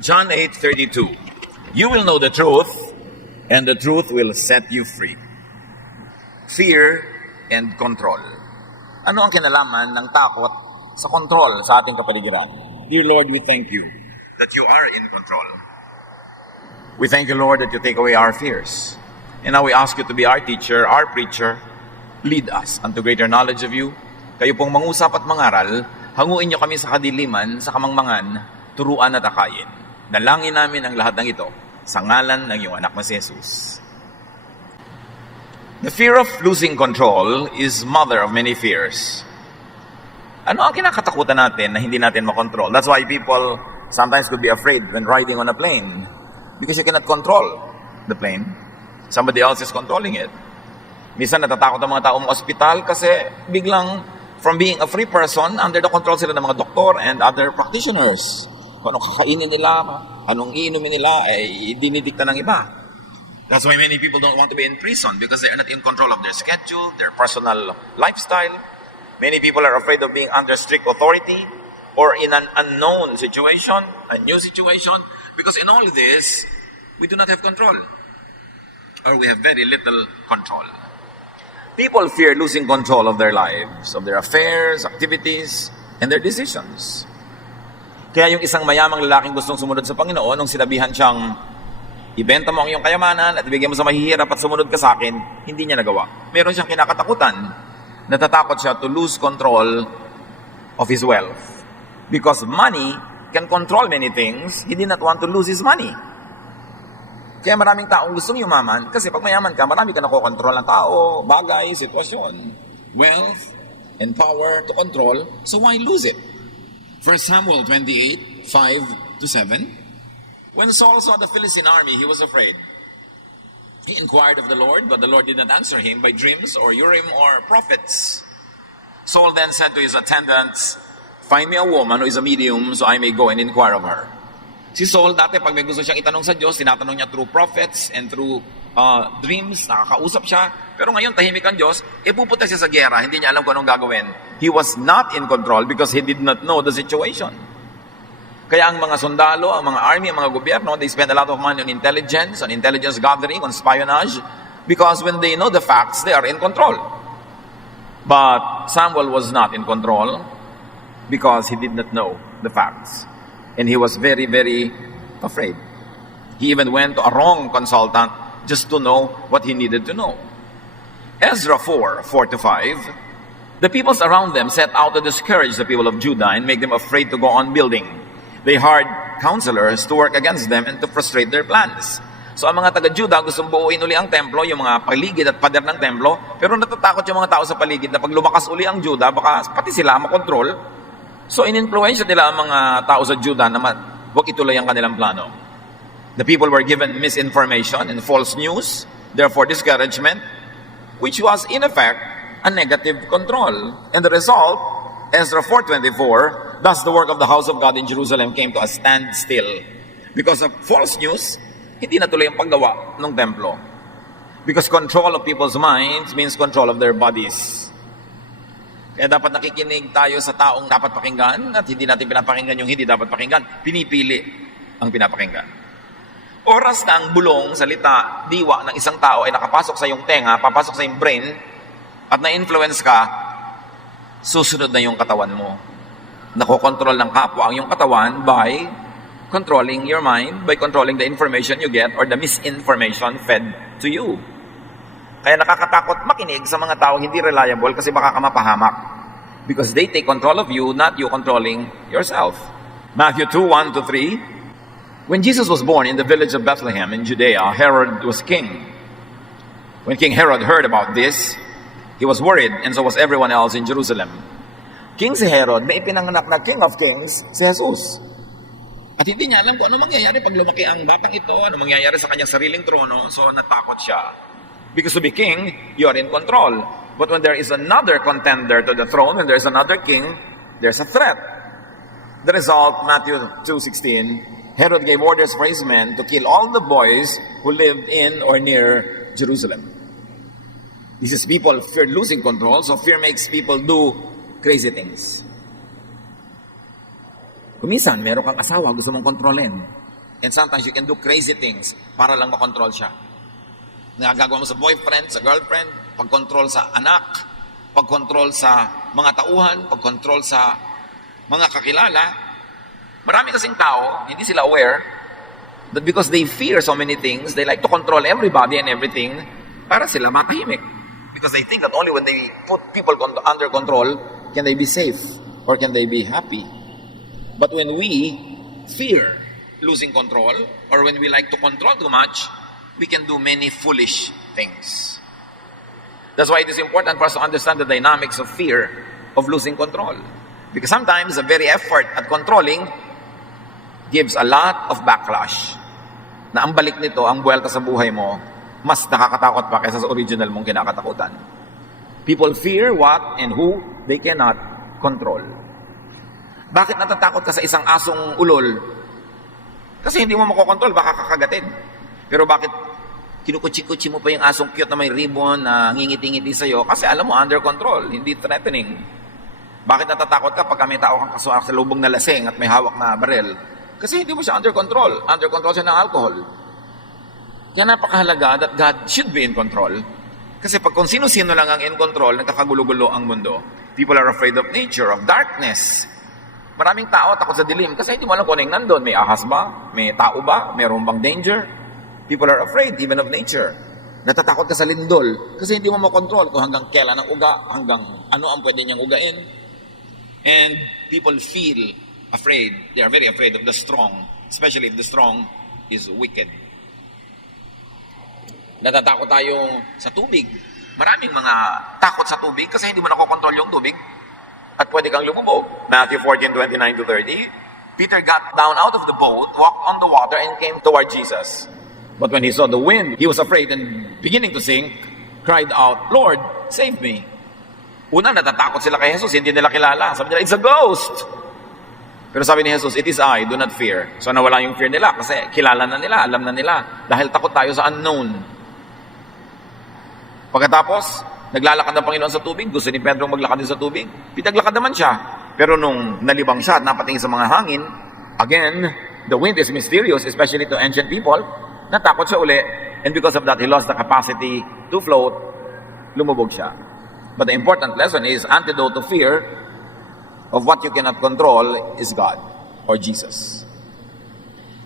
John 8:32. You will know the truth, and the truth will set you free. Fear and control. Ano ang kinalaman ng takot sa control sa ating kapaligiran? Dear Lord, we thank you that you are in control. We thank you, Lord, that you take away our fears. And now we ask you to be our teacher, our preacher. Lead us unto greater knowledge of you. Kayo pong mangusap at mangaral, hanguin niyo kami sa kadiliman, sa kamangmangan, turuan at akayin. Dalangin namin ang lahat ng ito sa ngalan ng iyong anak na si Jesus. The fear of losing control is mother of many fears. Ano ang kinakatakutan natin na hindi natin makontrol? That's why people sometimes could be afraid when riding on a plane. Because you cannot control the plane. Somebody else is controlling it. Minsan natatakot ang mga taong ospital kasi biglang from being a free person, under the control sila ng mga doktor and other practitioners. Kung anong kakainin nila, anong iinumin nila, ay dinidikta ng iba. That's why many people don't want to be in prison because they are not in control of their schedule, their personal lifestyle. Many people are afraid of being under strict authority or in an unknown situation, a new situation, because in all this, we do not have control. Or we have very little control. People fear losing control of their lives, of their affairs, activities, and their decisions. Kaya yung isang mayamang lalaking gustong sumunod sa Panginoon, nung sinabihan siyang, ibenta mo ang iyong kayamanan at ibigay mo sa mahihirap at sumunod ka sa akin, hindi niya nagawa. Meron siyang kinakatakutan. Natatakot siya to lose control of his wealth. Because money can control many things, he did not want to lose his money. Kaya maraming taong gustong yumaman, kasi pag mayaman ka, marami ka nakokontrol ng tao, bagay, sitwasyon, wealth, and power to control, so why lose it? 1 Samuel 28:5-7. When Saul saw the Philistine army, he was afraid. He inquired of the Lord, but the Lord did not answer him by dreams or Urim or prophets. Saul then said to his attendants, find me a woman who is a medium so I may go and inquire of her. Si Saul dati, pag may gusto siyang itanong sa Diyos, tinatanong niya through prophets and through dreams, nakakausap siya. Pero ngayon, tahimik ang Diyos, pupunta siya sa giyera, hindi niya alam kung anong gagawin. He was not in control because he did not know the situation. Kaya ang mga sundalo, ang mga army, ang mga gobyerno, they spend a lot of money on intelligence gathering, on espionage, because when they know the facts, they are in control. But Samuel was not in control because he did not know the facts. And he was very, very afraid. He even went to a wrong consultant just to know what he needed to know. Ezra 4:4-5. The peoples around them set out to discourage the people of Judah and make them afraid to go on building. They hired counselors to work against them and to frustrate their plans. So ang mga taga-Judah gustong buuin uli ang templo, yung mga paligid at pader ng templo, pero natatakot yung mga tao sa paligid na pag lumakas uli ang Judah, baka pati sila makontrol. So in-influence nila ang mga tao sa Judah na wag ituloy ang kanilang plano. The people were given misinformation and false news, therefore discouragement, which was in effect a negative control. And the result, Ezra 4:24, thus the work of the house of God in Jerusalem came to a standstill. Because of false news, hindi natuloy ang paggawa ng templo. Because control of people's minds means control of their bodies. Kaya dapat nakikinig tayo sa taong dapat pakinggan at hindi natin pinapakinggan yung hindi dapat pakinggan. Pinipili ang pinapakinggan. Oras na ang bulong, salita, diwa ng isang tao ay nakapasok sa iyong tenga, papasok sa iyong brain, at na-influence ka, susunod na yung katawan mo. Nakokontrol ng kapwa ang iyong katawan by controlling your mind, by controlling the information you get or the misinformation fed to you. Kaya nakakatakot makinig sa mga tao hindi reliable kasi baka ka mapahamak. Because they take control of you, not you controlling yourself. Matthew 2:1-3. When Jesus was born in the village of Bethlehem in Judea, Herod was king. When King Herod heard about this, he was worried, and so was everyone else in Jerusalem. King si Herod, may ipinanganak na King of Kings, si Jesus. At hindi niya alam kung ano mangyayari pag lumaki ang batang ito, ano mangyayari sa kanyang sariling trono, so natakot siya. Because to be king, you are in control. But when there is another contender to the throne, when there is another king, there's a threat. The result, Matthew 2:16, Herod gave orders for his men to kill all the boys who lived in or near Jerusalem. This is people fear losing control, so fear makes people do crazy things. Kuminsan, meron kang asawa, gusto mong kontrolin. And sometimes you can do crazy things para lang makontrol siya. Nagagawa mo sa boyfriend, sa girlfriend, pag-control sa anak, pag-control sa mga tauhan, pag-control sa mga kakilala. Marami kasing tao, hindi sila aware that because they fear so many things, they like to control everybody and everything para sila matahimik. Because they think that only when they put people under control can they be safe or can they be happy. But when we fear losing control or when we like to control too much, we can do many foolish things. That's why it is important for us to understand the dynamics of fear of losing control. Because sometimes the very effort at controlling gives a lot of backlash. Na ang balik nito, ang buwelta sa buhay mo, mas nakakatakot pa kaysa sa original mong kinakatakutan. People fear what and who they cannot control. Bakit natatakot ka sa isang asong ulol? Kasi hindi mo makokontrol, baka kakagatin. Pero bakit kinukutsi-kutsi mo pa yung asong cute na may ribbon na ngingiti-ngiti sa'yo? Kasi alam mo, under control, hindi threatening. Bakit natatakot ka pag may tao kang kasuak sa lubong na lasing at may hawak na barel? Kasi hindi mo siya under control. Under control siya ng alcohol. Kaya napakahalaga that God should be in control. Kasi pag kung sino-sino lang ang in control, nagkakagulo-gulo ang mundo. People are afraid of nature, of darkness. Maraming tao takot sa dilim kasi hindi mo alam kung ano yung nandun. May ahas ba? May tao ba? Mayroon bang danger? People are afraid even of nature. Natatakot ka sa lindol kasi hindi mo makontrol kung hanggang kailan ang uga, hanggang ano ang pwede niyang ugain. And people feel afraid. They are very afraid of the strong, especially if the strong is wicked. Natatakot tayo sa tubig. Maraming mga takot sa tubig kasi hindi mo nakokontrol yung tubig at pwede kang lumubog. Matthew 14:29-30, Peter got down out of the boat, walked on the water, and came toward Jesus. But when he saw the wind, he was afraid and beginning to sink, cried out, Lord, save me. Una, natatakot sila kay Jesus, hindi nila kilala. Sabi nila, it's a ghost. Pero sabi ni Jesus, it is I, do not fear. So nawala yung fear nila kasi kilala na nila, alam na nila. Dahil takot tayo sa unknown. Pagkatapos, naglalakad ang Panginoon sa tubig. Gusto ni Pedro maglakad din sa tubig. Pinaglakad naman siya. Pero nung nalibang siya at napatingin sa mga hangin, again, the wind is mysterious, especially to ancient people. Natakot siya uli. And because of that, he lost the capacity to float. Lumubog siya. But the important lesson is, antidote to fear of what you cannot control is God or Jesus.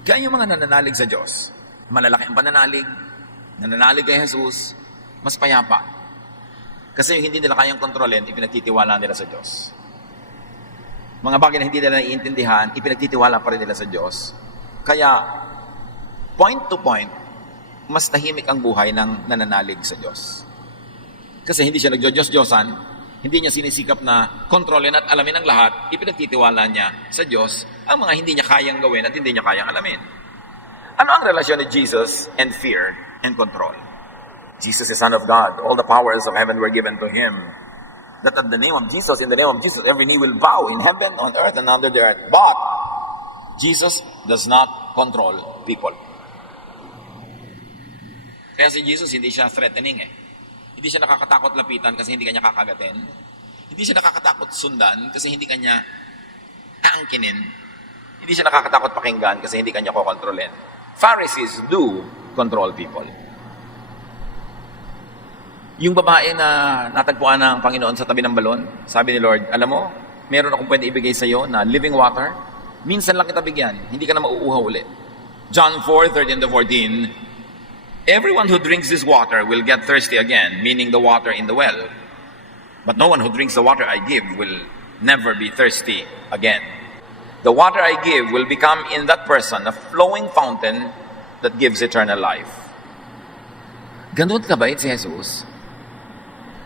Kaya yung mga nananalig sa Diyos, malalaki ang pananalig, nananalig kay Jesus, mas payapa. Kasi yung hindi nila kayang kontrolin, ipinagtitiwala nila sa Diyos. Mga bagay na hindi nila naiintindihan, ipinagtitiwala pa rin nila sa Diyos. Kaya, point to point, mas tahimik ang buhay ng nananalig sa Diyos. Kasi hindi siya nagjo-Diyos-Diyosan, hindi niya sinisikap na kontrolin at alamin ang lahat, ipinagtitiwala niya sa Diyos ang mga hindi niya kayang gawin at hindi niya kayang alamin. Ano ang relasyon ni Jesus and fear and control? Jesus is Son of God. All the powers of heaven were given to Him. That at the name of Jesus, in the name of Jesus, every knee will bow in heaven, on earth, and under the earth. But Jesus does not control people. Kaya si Jesus, hindi siya threatening Hindi siya nakakatakot lapitan kasi hindi kanya kakagatin. Hindi siya nakakatakot sundan kasi hindi kanya aangkinin. Hindi siya nakakatakot pakinggan kasi hindi kanya kokontrolin. Pharisees do control people. Yung babae na natagpuan ng Panginoon sa tabi ng balon, sabi ni Lord, alam mo, meron akong pwede ibigay sa iyo na living water. Minsan lang kita bigyan, hindi ka na mauuhaw ulit. John 4:13-14, everyone who drinks this water will get thirsty again, meaning the water in the well. But no one who drinks the water I give will never be thirsty again. The water I give will become in that person a flowing fountain that gives eternal life. Ganun kabait si Jesus.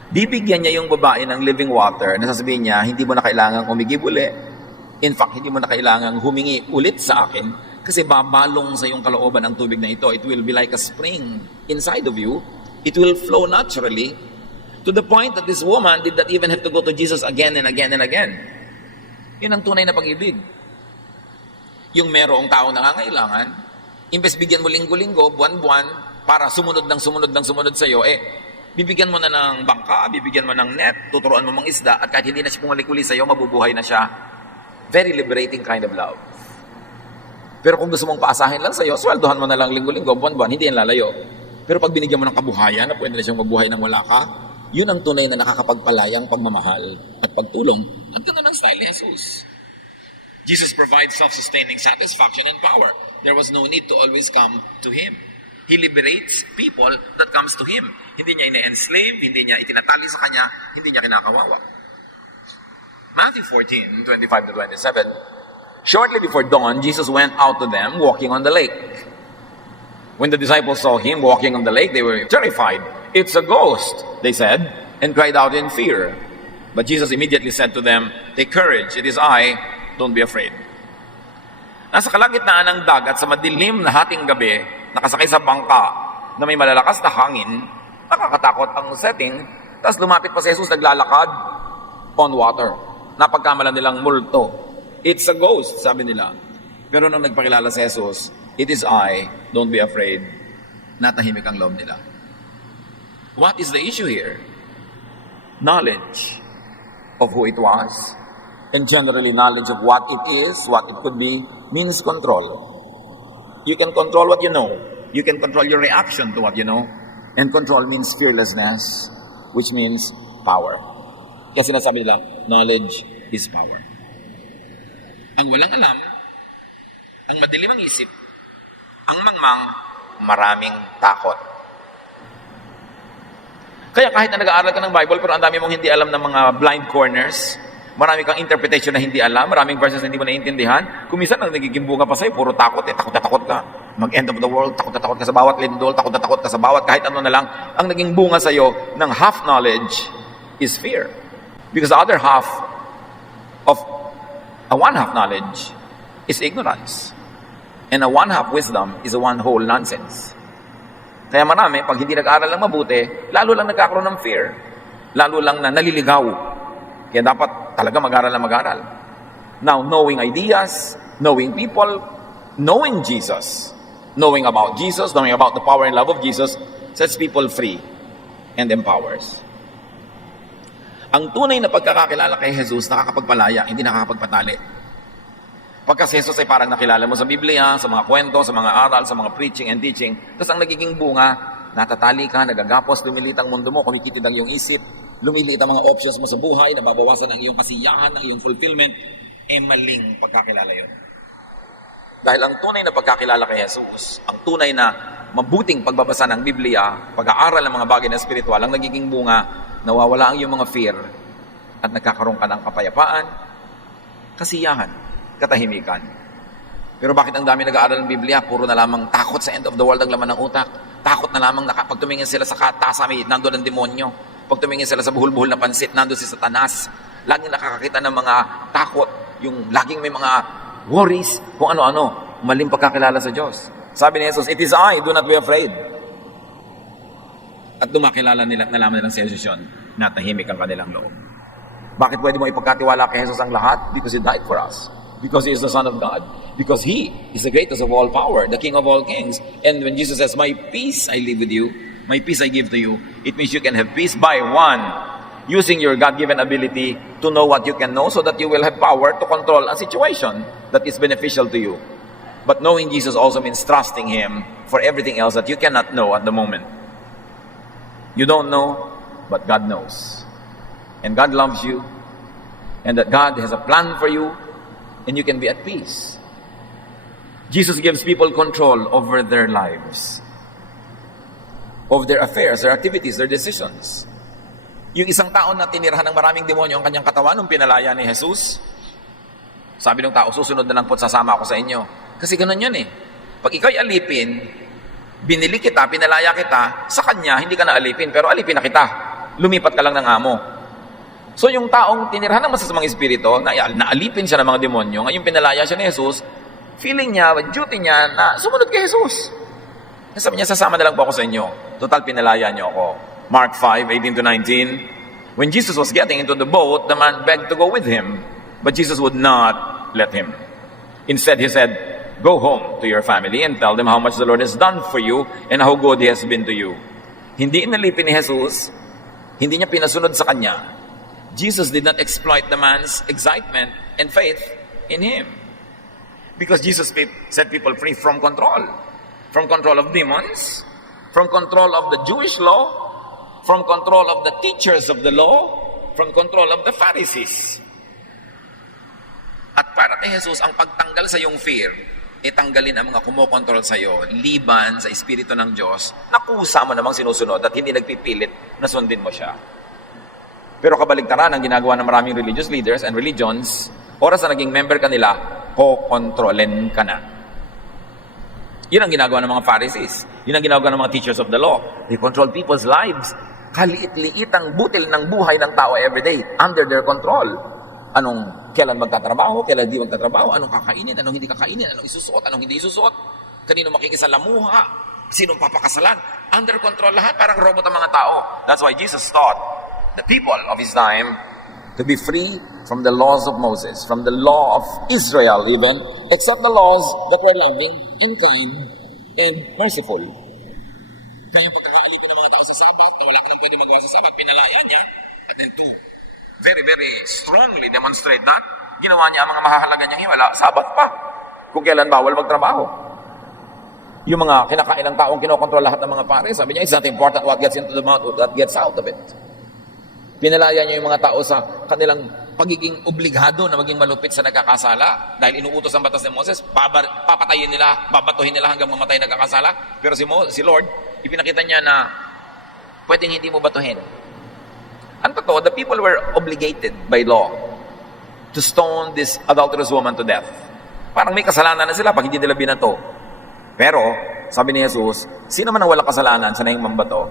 Bibigyan niya yung babae ng living water na sasabihin niya, hindi mo na kailangang umigib uli. In fact, hindi mo na kailangang humingi ulit sa akin kasi babalong sa iyong kalooban ang tubig na ito. It will be like a spring inside of you. It will flow naturally to the point that this woman did not even have to go to Jesus again and again and again. Yun ang tunay na pag-ibig. Yung merong tao nangangailangan, imbes bigyan mo linggo-linggo, buwan-buwan, para sumunod sa iyo, bibigyan mo na ng bangka, bibigyan mo ng net, tuturuan mo mga isda, at kahit hindi na siya pumalik uli sa iyo, mabubuhay na siya. Very liberating kind of love. Pero kung gusto mong paasahin lang sa'yo, sweldohan mo na lang linggo-linggo, buwan-buwan, hindi yan lalayo. Pero pag binigyan mo ng kabuhayan na pwede na siyang mabuhay ng wala ka, yun ang tunay na nakakapagpalayang pagmamahal at pagtulong. At ganda ng style ni Jesus. Jesus provides self-sustaining satisfaction and power. There was no need to always come to Him. He liberates people that comes to Him. Hindi niya ine-enslave, hindi niya itinatali sa Kanya, hindi niya kinakawawa. Matthew 14:25 to 27. Shortly before dawn, Jesus went out to them walking on the lake. When the disciples saw Him walking on the lake, they were terrified. "It's a ghost," they said, and cried out in fear. But Jesus immediately said to them, "Take courage, it is I, don't be afraid." Nasa kalagitnaan ng dagat sa madilim na hating gabi, nakasakay sa bangka na may malalakas na hangin, nakakatakot ang setting, tapos lumapit pa si Jesus naglalakad on water. Napagkamalan nilang multo. "It's a ghost," sabi nila. Pero nung nagpakilala si Jesus, "It is I, don't be afraid," natahimik ang loob nila. What is the issue here? Knowledge of who it was, and generally knowledge of what it is, what it could be, means control. You can control what you know. You can control your reaction to what you know. And control means fearlessness, which means power. Kasi sinasabi nila, knowledge is power. Ang walang alam, ang madilim ang isip, ang mangmang, maraming takot. Kaya kahit na nag-aaral ka ng Bible, pero ang dami mong hindi alam ng mga blind corners, marami kang interpretation na hindi alam, maraming verses na hindi mo naiintindihan, kung minsan ang nagiging bunga pa sa'yo, puro takot, takot na takot ka. Mag-end of the world, takot na takot ka sa bawat lindol, takot na takot ka sa bawat kahit ano na lang. Ang naging bunga sa'yo ng half knowledge is fear. Because the other half of a one-half knowledge is ignorance. And a one-half wisdom is a one-whole nonsense. Kaya marami, pag hindi nag-aaral ng mabuti, lalo lang nagkakaroon ng fear. Lalo lang na naliligaw. Kaya dapat talaga mag-aral na mag-aral. Now, knowing ideas, knowing people, knowing Jesus, knowing about Jesus, knowing about the power and love of Jesus, sets people free and empowers. Ang tunay na pagkakakilala kay Jesus, nakakapagpalaya, hindi nakakapagpatali. Pagka si Jesus ay parang nakilala mo sa Biblia, sa mga kwento, sa mga aral, sa mga preaching and teaching, tapos ang nagiging bunga, natatali ka, nagagapos, lumiliit ang mundo mo, kumikitid ang iyong isip, lumiliit ang mga options mo sa buhay, nababawasan ang iyong kasiyahan, ang iyong fulfillment, maling pagkakilala yun. Dahil ang tunay na pagkakilala kay Jesus, ang tunay na mabuting pagbabasa ng Biblia, pag-aaral ng mga bagay na spiritual, ang nagiging bunga, nawawala ang iyong mga fear at nagkakaroon ka ng kapayapaan, kasiyahan, katahimikan. Pero bakit ang dami nag-aaral ng Biblia? Puro na lamang takot sa end of the world ang laman ng utak. Takot na lamang pag tumingin sila sa katasami, nandun ang demonyo. Pag tumingin sila sa buhul-buhul na pansit, nandun si Satanas. Laging nakakakita ng mga takot, yung laging may mga worries, kung ano-ano. Maling pagkakilala sa Diyos. Sabi ni Jesus, "It is I, do not be afraid." At dumakilala nila at nalaman nilang si Jesus yun, natahimik ang kanilang loob. Bakit pwede mo ipagkatiwala kay Jesus ang lahat? Because He died for us. Because He is the Son of God. Because He is the greatest of all power, the King of all kings. And when Jesus says, "My peace I leave with you, my peace I give to you," it means you can have peace by one, using your God-given ability to know what you can know so that you will have power to control a situation that is beneficial to you. But knowing Jesus also means trusting Him for everything else that you cannot know at the moment. You don't know, but God knows. And God loves you, and that God has a plan for you, and you can be at peace. Jesus gives people control over their lives, of their affairs, their activities, their decisions. Yung isang tao na tinirahan ng maraming demonyo ang kanyang katawan nung pinalaya ni Jesus, sabi ng tao, "Susunod na lang po, sasama ako sa inyo." Kasi ganun yun eh. Pag ikaw'y alipin, binili kita, pinalaya kita, sa kanya, hindi ka na alipin, pero alipin na kita. Lumipat ka lang ng amo. So yung taong tinirahan ng masasamang espiritu, naalipin siya ng mga demonyo, ngayon pinalaya siya ni Jesus, feeling niya, duty niya, na sumunod kay Jesus. Sabi niya, "Sasama na lang po ako sa inyo. Total, pinalaya niyo ako." Mark 5:18-19. When Jesus was getting into the boat, the man begged to go with him, but Jesus would not let him. Instead, He said, "Go home to your family and tell them how much the Lord has done for you and how good He has been to you." Hindi inalipin ni Jesus, hindi niya pinasunod sa kanya. Jesus did not exploit the man's excitement and faith in Him. Because Jesus set people free from control. From control of demons, from control of the Jewish law, from control of the teachers of the law, from control of the Pharisees. At para kay Jesus, ang pagtanggal sa iyong fear, itanggalin ang mga kumokontrol sa iyo, liban sa Espiritu ng Diyos, na kusa mo namang sinusunod at hindi nagpipilit na sundin mo siya. Pero kabaligtaran ang ginagawa ng maraming religious leaders and religions, oras na naging member ka nila, kokontrolin ka na. Yun ang ginagawa ng mga Pharisees. Yun ang ginagawa ng mga teachers of the law. They control people's lives. Kaliit-liit ang butil ng buhay ng tao everyday under their control. Kailan magtatrabaho, kailan di magtatrabaho, anong kakainin, anong hindi kakainin, anong isusuot, anong hindi isusuot, kanino makikisalamuha, sinong papakasalan. Under control lahat, parang robot ang mga tao. That's why Jesus taught the people of His time to be free from the laws of Moses, from the law of Israel even, except the laws that were loving and kind and merciful. Kaya yung pagkakaalipin ng mga tao sa Sabat, na wala ka nang pwede magawa sa Sabat, pinalaya niya, and then to very, very strongly demonstrate that, ginawa niya ang mga mahahalaga niyang himala, Sabat pa, kung kailan bawal magtrabaho. Yung mga kinakain ng taong kinokontrol lahat ng mga pare, sabi niya, it's not important what gets into the mouth, what gets out of it. Pinalaya niya yung mga tao sa kanilang pagiging obligado na maging malupit sa nagkakasala dahil inuutos ang batas ni Moses, papatayin nila, babatuhin nila hanggang mamatay nagkakasala. Pero si Lord, ipinakita niya na pwedeng hindi mo batuhin. Ang totoo, the people were obligated by law to stone this adulterous woman to death. Parang may kasalanan na sila pag hindi nila binato. Pero, sabi ni Jesus, sino man ang walang kasalanan, siya na yung mambato.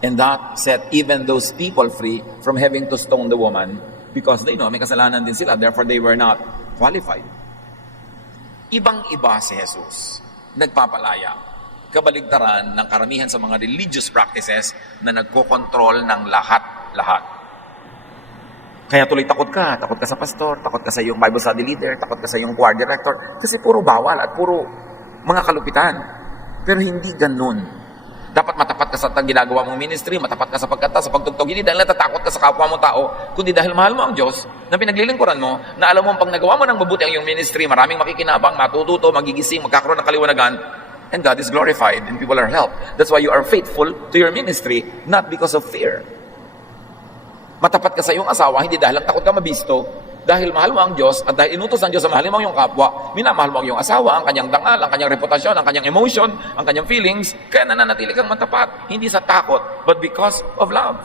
And that set even those people free from having to stone the woman because they know may kasalanan din sila. Therefore, they were not qualified. Ibang-iba si Jesus. Nagpapalaya. Kabaligtaran ng karamihan sa mga religious practices na nagkokontrol ng lahat-lahat. Kaya tuloy takot ka sa pastor, takot ka sa iyong Bible study leader, takot ka sa iyong choir director, kasi puro bawal at puro mga kalupitan. Pero hindi ganun. Dapat matapat ka sa ginagawa mong ministry, matapat ka sa pagkanta, sa pagtugtog, hindi dahil natatakot ka sa kapwa mong tao, kundi dahil mahal mo ang Diyos, na pinaglilingkuran mo, na alam mo pag nagawa mo ng mabuti ang iyong ministry, maraming makikinabang, matututo, magigising, magkakaroon ng kaliwanagan, and God is glorified and people are helped. That's why you are faithful to your ministry, not because of fear. Matapat ka sa iyong asawa, hindi dahil lang takot ka mabisto, dahil mahal mo ang Diyos at dahil inutos ng Diyos na mahalin mo ang iyong kapwa, minamahal mo ang iyong asawa, ang kanyang dangal, ang kanyang reputasyon, ang kanyang emotion, ang kanyang feelings, kaya nananatili kang matapat. Hindi sa takot, but because of love.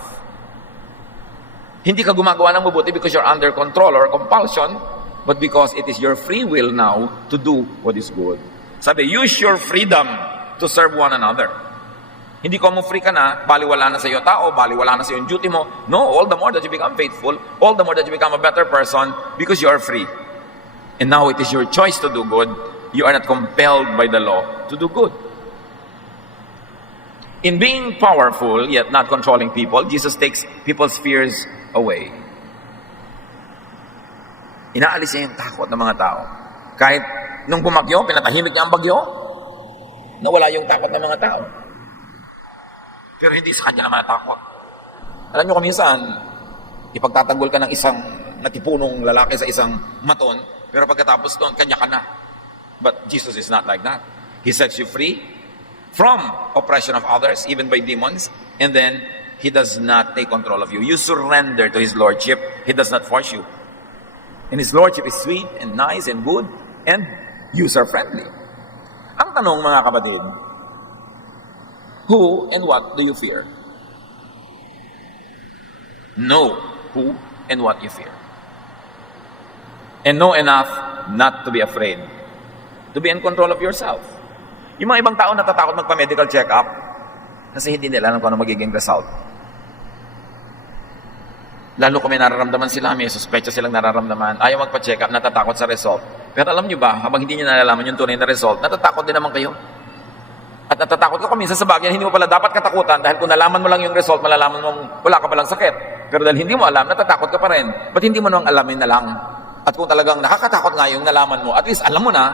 Hindi ka gumagawa ng mabuti because you're under control or compulsion, but because it is your free will now to do what is good. Sabi, use your freedom to serve one another. Hindi ko mo free ka na, baliwala na sa iyo tao, baliwala na sa iyo duty mo. No, all the more that you become faithful, all the more that you become a better person because you are free. And now it is your choice to do good. You are not compelled by the law to do good. In being powerful, yet not controlling people, Jesus takes people's fears away. Inaalis niya yung takot ng mga tao. Kahit nung bumagyo, pinatahimik niya ang bagyo, nawala yung takot ng mga tao. Pero hindi sa kanya naman natakot. Alam nyo kung minsan, ipagtatanggol ka ng isang natipunong lalaki sa isang maton, pero pagkatapos doon, kanya ka na. But Jesus is not like that. He sets you free from oppression of others, even by demons, and then He does not take control of you. You surrender to His Lordship. He does not force you. And His Lordship is sweet and nice and good, and user-friendly. Ang tanong, mga kapatid, who and what do you fear? Know who and what you fear. And know enough not to be afraid. To be in control of yourself. Yung mga ibang tao natatakot magpa-medical check-up kasi hindi nila alam kung ano magiging result. Lalo kung may nararamdaman sila, may suspecha silang nararamdaman, ayaw magpa-check-up, natatakot sa result. Pero alam nyo ba, habang hindi nyo nalalaman yung tunay na result, natatakot din naman kayo. At natatakot ka kung minsan sa bagay, hindi mo pala dapat katakutan dahil kung nalaman mo lang yung result, malalaman mo wala ka palang sakit. Pero dahil hindi mo alam, natatakot ka pa rin. Ba't hindi mo nang alamin na lang? At kung talagang nakakatakot nga yung nalaman mo, at least alam mo na,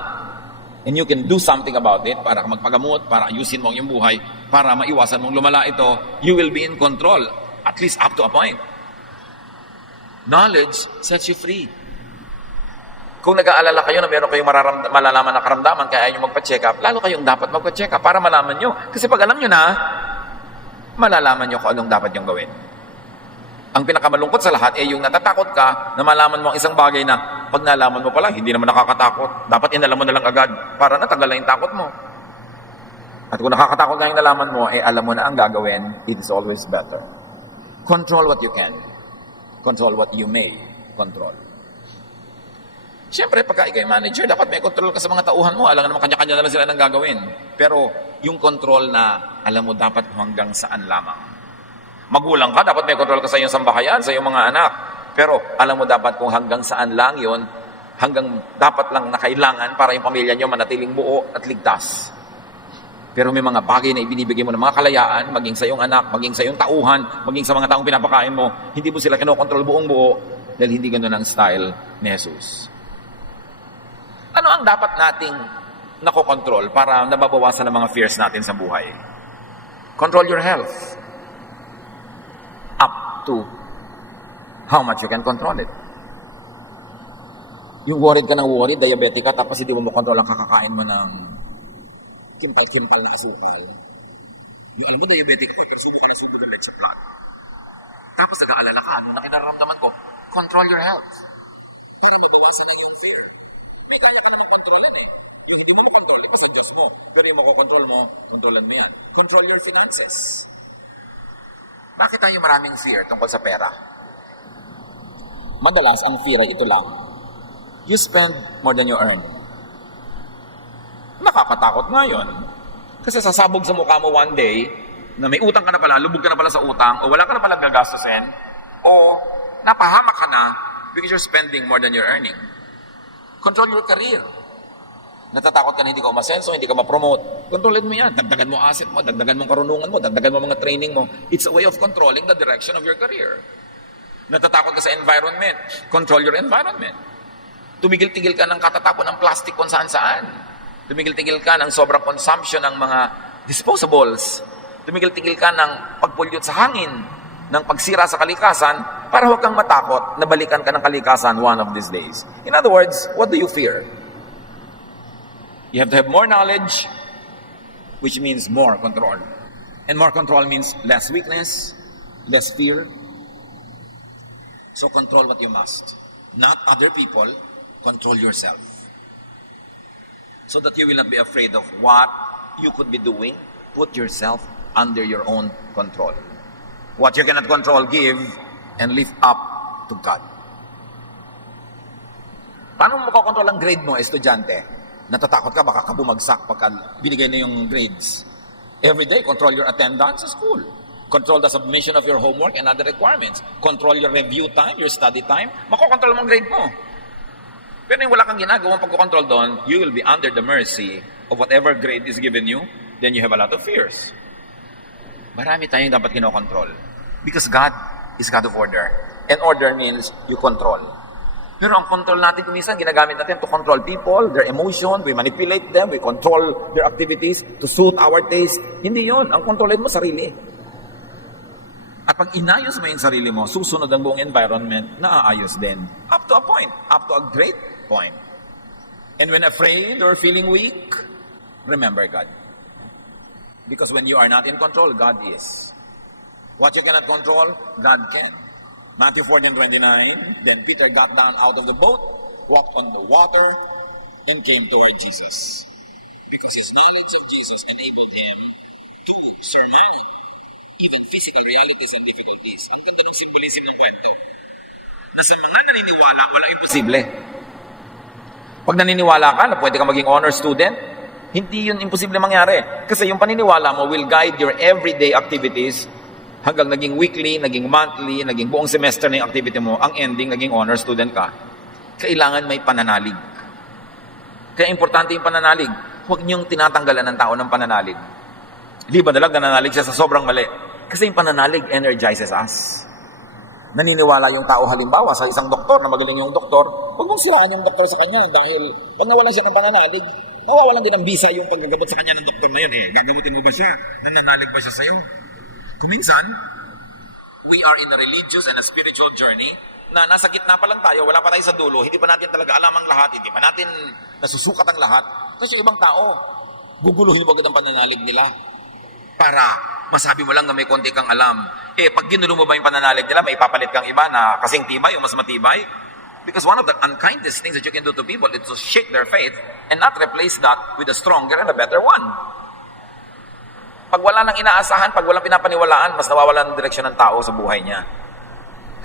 and you can do something about it para magpagamot, para ayusin mo ang iyong buhay, para maiwasan mong lumala ito, you will be in control, at least up to a point. Knowledge sets you free. Kung nag-aalala kayo na meron kayong malalaman na karamdaman kaya ayaw nyo magpa-check up, lalo kayong dapat magpa-check up para malaman nyo. Kasi pag alam nyo na, malalaman nyo kung anong dapat yung gawin. Ang pinakamalungkot sa lahat ay yung natatakot ka na malaman mo ang isang bagay na pag nalaman mo pala, hindi naman nakakatakot. Dapat inalam mo na lang agad para natanggal na yung takot mo. At kung nakakatakot nga yung nalaman mo, alam mo na ang gagawin, it is always better. Control what you can. Control what you may control. Siyempre, pagka ikaw yung manager, dapat may control ka sa mga tauhan mo. Alam naman, kanya-kanya na lang sila ng gagawin. Pero yung control na alam mo dapat hanggang saan lamang. Magulang ka, dapat may control ka sa iyong sambahayan, sa iyong mga anak. Pero alam mo dapat kung hanggang saan lang yon, hanggang dapat lang na kailangan para yung pamilya nyo manatiling buo at ligtas. Pero may mga bagay na ibinibigay mo ng mga kalayaan, maging sa iyong anak, maging sa iyong tauhan, maging sa mga taong pinapakain mo, hindi mo sila kinokontrol buong buo dahil hindi ganun ang style ni Jesus. Ano ang dapat nating nakokontrol para nababawasan ang mga fears natin sa buhay? Control your health. Up to how much you can control it. Yung worried ka ng worried, diabetic ka, tapos hindi mo makontrol ang kakakain mo ng kimpal-kimpal na asukal. Yung alam mo, diabetic ka, pero subo ka na subo ng sa blood. Tapos nag-aalala ka, anong nakinaramdaman ko? Control your health. Para mabawasan na yung fear. May kaya ka naman kontrolan eh. Yung hindi mo makontrol, sa Diyos mo. Pero yung makokontrol mo, kontrolan mo yan. Control your finances. Bakit tayo maraming fear tungkol sa pera? Madalas, ang fear ay ito lang. You spend more than you earn. Nakakatakot nga yun. Kasi sasabog sa mukha mo one day, na may utang ka na pala, lubog ka na pala sa utang, o wala ka na pala gagastusin, o napahamak ka na because you're spending more than you're earning. Control your career. Natatakot ka na hindi ka umasenso, hindi ka ma-promote. Kontrolin mo yan. Dagdagan mo asset mo, dagdagan mo karunungan mo, dagdagan mo mga training mo. It's a way of controlling the direction of your career. Natatakot ka sa environment. Control your environment. Tumigil-tigil ka ng katatapon ng plastic kung saan-saan. Tumigil-tigil ka ng sobrang consumption ng mga disposables. Tumigil-tigil ka ng pagpulyot sa hangin, ng pagsira sa kalikasan, para huwag kang matakot na balikan ka ng kalikasan one of these days. In other words, what do you fear? You have to have more knowledge, which means more control. And more control means less weakness, less fear. So control what you must. Not other people, control yourself. So that you will not be afraid of what you could be doing. Put yourself under your own control. What you cannot control, give and lift up to God. Paano mo makokontrol ang grade mo, estudyante? Natatakot ka, baka ka bumagsak pagka binigay na yung grades. Every day, control your attendance sa school. Control the submission of your homework and other requirements. Control your review time, your study time. Makokontrol mo ang grade mo. Pero yung wala kang ginagawang pagkocontrol doon, you will be under the mercy of whatever grade is given you, then you have a lot of fears. Marami tayong dapat kinokontrol. Because God is God of order. And order means you control. Pero ang control natin kuminsan, ginagamit natin to control people, their emotion, we manipulate them, we control their activities to suit our taste. Hindi yun. Ang kontrolin mo, sarili. At pag inayos mo yung sarili mo, susunod ang buong environment, naaayos din. Up to a point. Up to a great point. And when afraid or feeling weak, remember God. Because when you are not in control, God is. What you cannot control, God can. Matthew 14:29, then Peter got down out of the boat, walked on the water, and came toward Jesus. Because his knowledge of Jesus enabled him to surmount even physical realities and difficulties. Ang katunong symbolism ng kwento, na sa mga naniniwala, wala imposible. Pag naniniwala ka na pwede ka maging honor student, hindi yun imposible mangyari. Kasi yung paniniwala mo will guide your everyday activities hanggang naging weekly, naging monthly, naging buong semester na yung activity mo, ang ending, naging honor student ka. Kailangan may pananalig. Kaya importante yung pananalig. Huwag niyong tinatanggalan ng tao ng pananalig. Di ba dalag nananalig siya sa sobrang mali? Kasi yung pananalig energizes us. Naniniwala yung tao halimbawa sa isang doktor na magaling yung doktor, huwag mong siraan yung doktor sa kanya dahil pag nawalan siya ng pananalig, mawawalan din ng bisa yung paggagamot sa kanya ng doktor na yun. Gagamutin mo ba siya? Nananalig ba siya sa'yo? Kuminsan, we are in a religious and a spiritual journey na nasa gitna pa lang tayo, wala pa tayo sa dulo, hindi pa natin talaga alam ang lahat, hindi pa natin nasusukat ang lahat. Kasi ibang tao, guguluhin mo agad ang pananalig nila para masabi mo lang na may konti kang alam. Pag ginulo mo ba yung pananalig nila, may ipapalit kang iba na kasing tibay o mas matibay? Because one of the unkindest things that you can do to people is to shake their faith and not replace that with a stronger and a better one. Pag wala nang inaasahan, pag walang pinapaniwalaan, mas nawawalan ng direksyon ng tao sa buhay niya.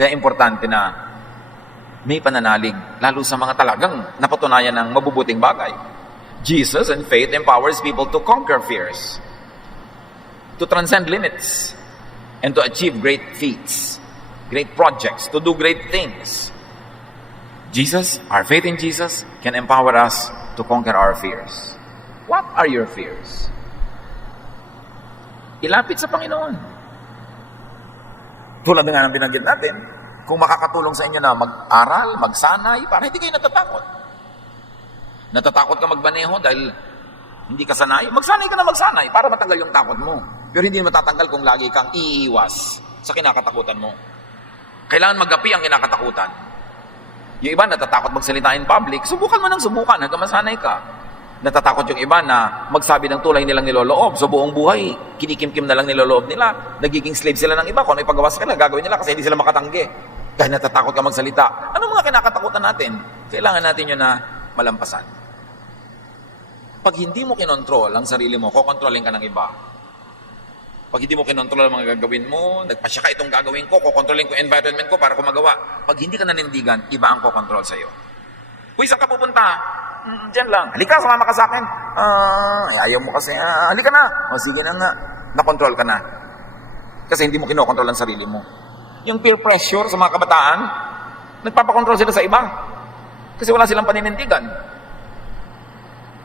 Kaya importante na may pananalig, lalo sa mga talagang napatunayan ng mabubuting bagay. Jesus and faith empowers people to conquer fears, to transcend limits, and to achieve great feats, great projects, to do great things. Jesus, our faith in Jesus, can empower us to conquer our fears. What are your fears? Ilapit sa Panginoon. Tulad nga ng binanggit natin, kung makakatulong sa inyo na mag-aral, magsanay, para hindi kayo natatakot. Natatakot ka magbaneho dahil hindi ka sanay? Magsanay ka na magsanay para matanggal yung takot mo. Pero hindi matatanggal kung lagi kang iiwas sa kinakatakutan mo. Kailangan magapi ang kinakatakutan. Yung iba natatakot magsalita in public, subukan mo ng subukan hanggang masanay ka. Natatakot yung iba na magsabi ng tulay nilang niloloob. So buong buhay, kinikimkim na lang niloloob nila. Nagiging slave sila ng iba. Kung ano ipagawa sa kanila, gagawin nila kasi hindi sila makatanggi. Dahil natatakot ka magsalita. Ano mga kinakatakutan natin? Kailangan natin yun na malampasan. Pag hindi mo kinontrol ang sarili mo, kokontrolin ka ng iba. Pag hindi mo kinontrol ang mga gagawin mo, nagpasya ka itong gagawin ko, kokontrolin ko yung environment ko para ko magawa. Pag hindi ka nanindigan, iba ang kokontrol sa'yo. Uy, saan ka pupunta? Diyan lang. Halika, sumama ka sa akin. Ayaw mo kasi. Halika na. O sige na nga. Nakontrol ka na. Kasi hindi mo kinokontrol ang sarili mo. Yung peer pressure sa mga kabataan, nagpapakontrol sila sa iba. Kasi wala silang paninindigan.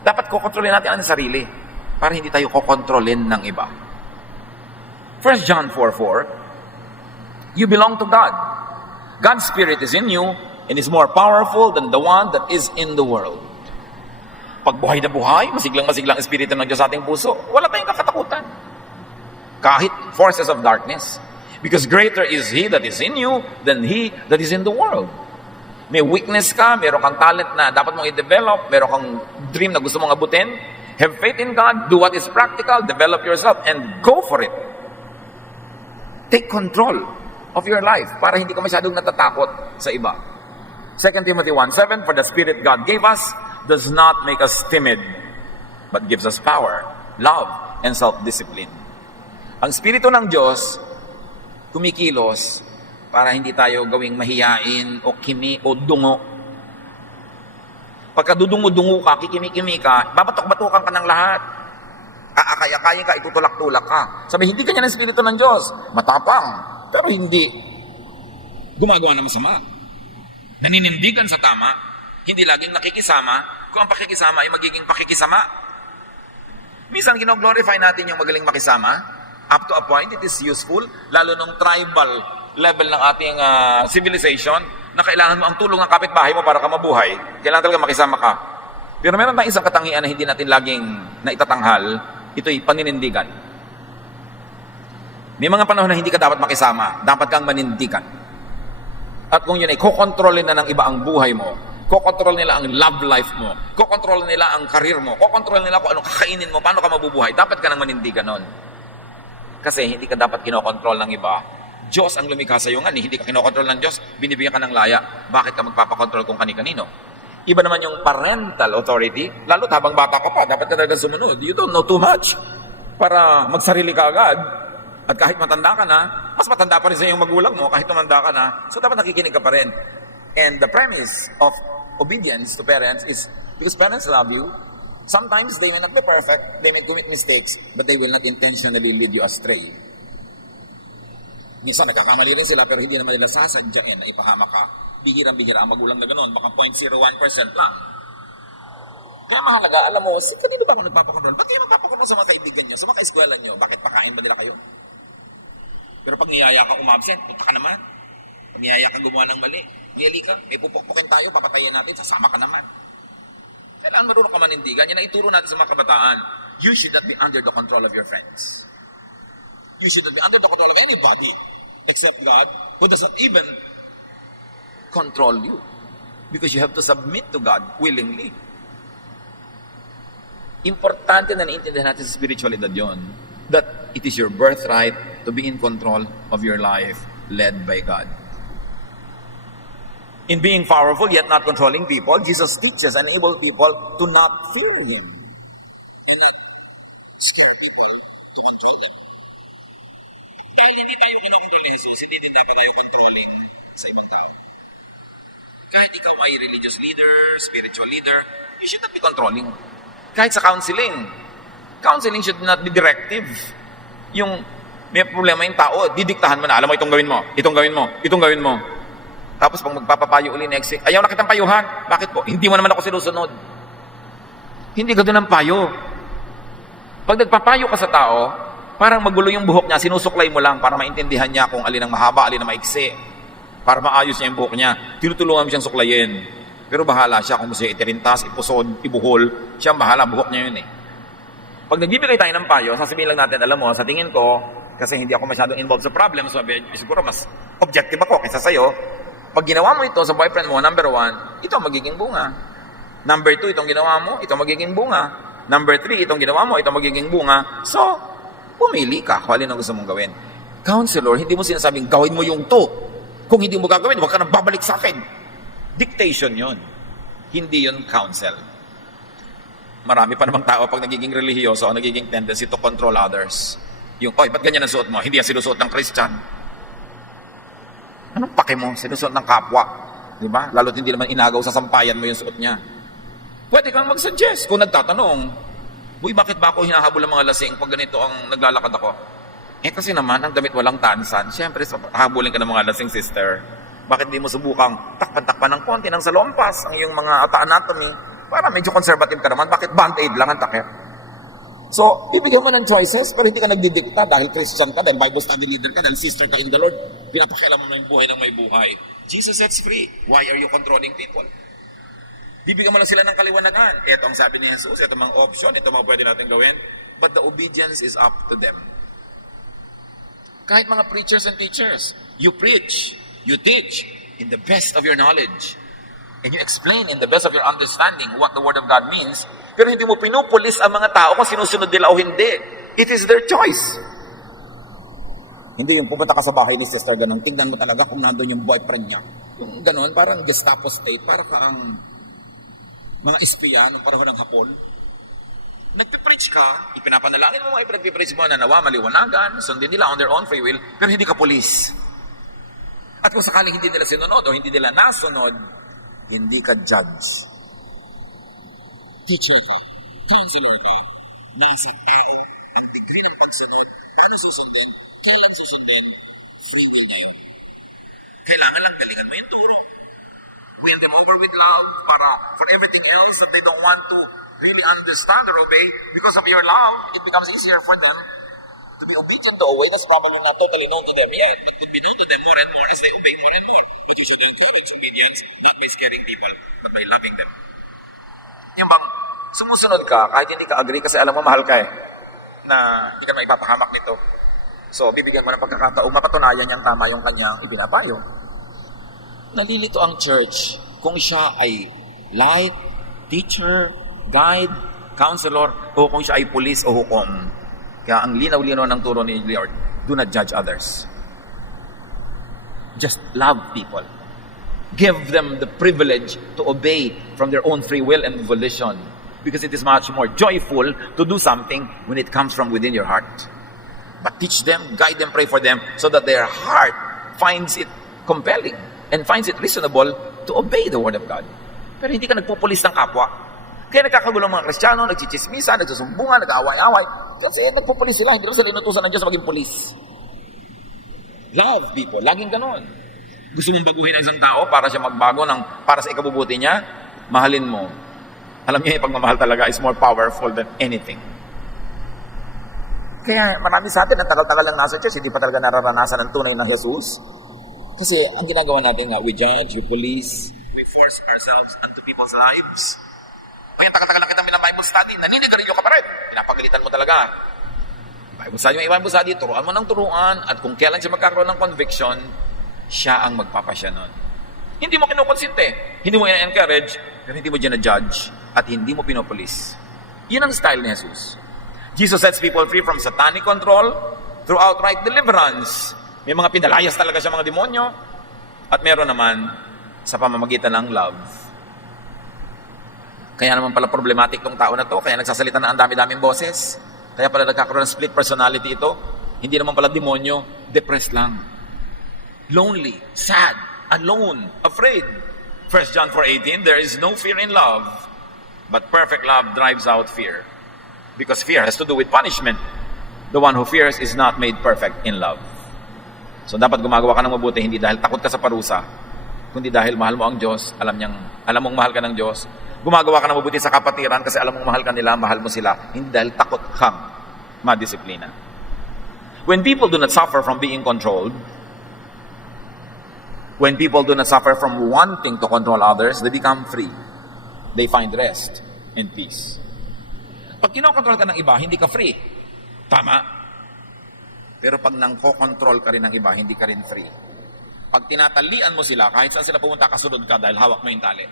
Dapat kokontrolin natin ang sarili para hindi tayo kokontrolin ng iba. 1 John 4:4, you belong to God. God's Spirit is in you and is more powerful than the one that is in the world. Pag buhay na buhay, masiglang-masiglang espiritu ng Diyos sa ating puso, wala tayong kakatakutan. Kahit forces of darkness. Because greater is He that is in you than He that is in the world. May weakness ka, meron kang talent na dapat mong i-develop, meron kang dream na gusto mong abutin. Have faith in God, do what is practical, develop yourself, and go for it. Take control of your life para hindi ka masyadong natatakot sa iba. 2 Timothy 1:7, for the Spirit God gave us does not make us timid, but gives us power, love, and self-discipline. Ang Espiritu ng Diyos, kumikilos para hindi tayo gawing mahiyain o kimi o dungo. Pagka dudungo-dungo ka, kikimi-kimi ka, babatok-batukan ka ng lahat. Aakay-akayin ka, itutulak-tulak ka. Sabi, hindi ka niya ng Espiritu ng Diyos. Matapang, pero hindi gumagawa ng masama. Naninindigan sa tama, hindi laging nakikisama, kung ang pakikisama ay magiging pakikisama. Minsan, gino-glorify natin yung magaling makisama. Up to a point, it is useful, lalo nung tribal level ng ating civilization, na kailangan mo ang tulong ng kapitbahay mo para ka mabuhay. Kailangan talaga makisama ka. Pero meron tayong isang katangian na hindi natin laging naitatanghal, ito'y paninindigan. May mga panahon na hindi ka dapat makisama, dapat kang manindigan. At kung yun ay kokontrolin na ng iba ang buhay mo, kokontrol nila ang love life mo, kokontrol nila ang karir mo, kokontrol nila kung anong kakainin mo, paano ka mabubuhay, dapat ka nang manindigan nun. Kasi hindi ka dapat kinokontrol ng iba. Diyos ang lumikha sa iyo nga, hindi ka kinokontrol ng Diyos, binibigyan ka ng laya, bakit ka magpapakontrol kung kani-kanino? Iba naman yung parental authority, lalo habang bata ka pa, dapat ka talaga sumunod. You don't know too much para magsarili ka agad. At kahit matanda ka na, mas matanda pa rin sa iyong magulang mo kahit tumanda ka na, so dapat nakikinig ka pa rin. And the premise of obedience to parents is because parents love you. Sometimes they may not be perfect, they may commit mistakes, but they will not intentionally lead you astray. Minsan nagkakamali rin sila pero hindi naman nila sasadyain na ipahama ka. Bihirang-bihira ang magulang na ganoon, baka 0.01% lang. Kaya mahalaga, alam mo, kanino ba ako nagpapakontrol? Ba't kayo magpapakontrol sa mga kaibigan nyo, sa mga kaeskwela nyo? Bakit pakain ba nila kayo? Pero pag niyaya ka umabsent, punta ka naman. Pag niyaya ka gumawa ng mali, niyali ka, may pupukpukin tayo, papatayan natin, sasama ka naman. Kailangan marunong ka manindigan. Yan ang ituro natin sa mga kabataan. You should not be under the control of your friends. You should not be under the control of anybody except God, who does not even control you. Because you have to submit to God willingly. Importante na naiintindihan natin sa spiritualidad yon, that it is your birthright to be in control of your life led by God. In being powerful yet not controlling people, Jesus teaches and enables people to not fear Him. And not scare people to control them. Dahil hindi tayo kinokontrol ni Jesus, hindi din dapat tayo controlling sa ibang tao. Kahit ikaw ay religious leader, spiritual leader, you should not be controlling. Kahit sa counseling should not be directive. Yung may problema yung tao, didiktahan mo na, alam mo, itong gawin mo, itong gawin mo, itong gawin mo. Tapos pag magpapapayo uli next week, ayaw na kitang payuhan. Bakit po? Hindi mo naman ako sinusunod. Hindi ganoon ang payo. Pag nagpapayo ka sa tao, parang magulo yung buhok niya, sinusuklay mo lang para maintindihan niya kung alin ang mahaba, alin ang maiksi. Para maayos niya yung buhok niya. Tinutulungan mo siyang suklayin. Pero bahala siya kung gusto siya itirintas, ipusod, ibuhol. Siya bahala, buhok niya yun eh. Pag nagbibigay tayo ng payo, sasabihin lang natin, alam mo, sa tingin ko, kasi hindi ako masyadong involved sa problem, so siguro mas objective ako kaysa sa'yo. Pag ginawa mo ito sa boyfriend mo, number 1, ito magiging bunga. Number 2, itong ginawa mo, ito magiging bunga. Number 3, itong ginawa mo, ito magiging bunga. So, pumili ka kung alin ang gusto mong gawin. Counselor, hindi mo sinasabing gawin mo yung to. Kung hindi mo gagawin, huwag ka nang babalik sa akin. Dictation yon. Hindi yon counsel. Marami pa namang tao pag nagiging relihiyoso o nagiging tendency to control others. Yung, oy, ba't ganyan ang suot mo? Hindi yan sinusuot ng Christian. Anong pake mo? Sinusuot ng kapwa. Diba? Lalo't hindi naman inagaw sa sampayan mo yung suot niya. Pwede kang mag-suggest kung nagtatanong, Uy, bakit ba ako hinahabol ng mga lasing pag ganito ang naglalakad ako? Kasi naman, ang damit walang tansan. Siyempre, habulin ka ng mga lasing, sister. Bakit di mo subukang takpan-takpan ng konti ng salompas ang iyong mga anatomy para medyo conservative ka naman? Bakit band-aid lang ang takip? So, bibigyan mo ng choices pero hindi ka nagdidikta dahil Christian ka, dahil Bible study leader ka, dahil sister ka in the Lord. Pinapakialam mo na yung buhay ng may buhay. Jesus sets free. Why are you controlling people? Bibigyan mo lang sila ng kaliwanagan. Ito ang sabi ni Jesus, ito mga option, ito mga pwede natin gawin. But the obedience is up to them. Kahit mga preachers and teachers, you preach, you teach in the best of your knowledge. And you explain in the best of your understanding what the Word of God means. Pero hindi mo pinupulis ang mga tao kung sinusunod nila o hindi. It is their choice. Hindi yung pupunta ka sa bahay ni sister, ganun. Tingnan mo talaga kung nandun yung boyfriend niya. Yung ganun, parang Gestapo state, para ka ang mga espiya noong panahon ng Hapon. Nagpipreach ka, ipinapanalangin mo mga ipinagpipreach mo na nawa, maliwanagan, sundin nila on their own free will, pero hindi ka pulis. At kung sakaling hindi nila sinunod o hindi nila nasunod, hindi ka judge. Teacher ka, counselor ka, nasa tao, nagbigay ng pagsunod. Ano susundin? Kailan susundin? Free will tayo. Kailangan lang galingan mo yung turo. Win them over with love para for everything else that they don't want to really understand or obey, because of your love, it becomes easier for them to be obedient to a way that's probably not totally known to them yet, but could be known to them more and more as they obey more and more. But you should encourage obedience, not by scaring people, but by loving them. Yung bang, sumusunod ka, kahit hindi ka agree kasi alam mo mahal ka na hindi ka maipapahamak nito. So, bibigyan mo ng pagkakataong mapatunayan niyang tama yung kanyang ibinapayo. Nalilito ang church kung siya ay light, teacher, guide, counselor, o kung siya ay police o hukom. Kaya ang linaw-linaw ng turo ni Lord, do not judge others. Just love people. Give them the privilege to obey from their own free will and volition. Because it is much more joyful to do something when it comes from within your heart. But teach them, guide them, pray for them, so that their heart finds it compelling and finds it reasonable to obey the Word of God. Pero hindi ka nagpupulis ng kapwa. Kaya nagkakagulo ang mga Kristiyano, nagchichismisa, nagsusumbungan, nag-aaway-away. Kasi nagpupulis sila, hindi rin sila inutusan ng Diyos maging pulis. Love people, laging ganon. Gusto mong baguhin ang isang tao para siya magbago para sa ikabubuti niya, mahalin mo. Alam niyo, yung pagmamahal talaga is more powerful than anything. Kaya marami sa atin, ang tagal-tagal lang nasa church, hindi pa talaga nararanasan ng tunay ng Jesus. Kasi ang ginagawa natin nga, we judge, we police, we force ourselves onto people's lives. Kaya tagal-tagal lang kita Bible study, naninigarilyo ka pa rin. Pinapagalitan mo talaga. Bible study, may Bible study, turuan mo ng turuan, at kung kailan siya magkakaroon ng conviction, siya ang magpapasya nun. Hindi mo kinukonsinte, hindi mo ina-encourage, pero hindi mo gina-judge at hindi mo pinopolis. Yun ang style ni Jesus. Jesus sets people free from satanic control through outright deliverance. May mga pinalayas talaga siya mga demonyo at meron naman sa pamamagitan ng love. Kaya naman pala problematic tong tao na to, kaya nagsasalita na ang dami-daming boses. Kaya pala nagkakaroon ng split personality ito. Hindi naman pala demonyo, depressed lang. Lonely, sad, alone, afraid. 1 John 4:18, there is no fear in love, but perfect love drives out fear. Because fear has to do with punishment. The one who fears is not made perfect in love. So dapat gumagawa ka ng mabuti, hindi dahil takot ka sa parusa, kundi dahil mahal mo ang Diyos, alam mong mahal ka ng Diyos. Gumagawa ka ng mabuti sa kapatiran kasi alam mong mahal ka nila, mahal mo sila, hindi dahil takot kang madisiplina. When people do not suffer from being controlled, when people do not suffer from wanting to control others, they become free. They find rest and peace. Pag kinokontrol ka ng iba, hindi ka free. Tama. Pero pag nangko-control ka rin ng iba, hindi ka rin free. Pag tinatalian mo sila, kahit saan sila pumunta, kasunod ka dahil hawak mo yung tali.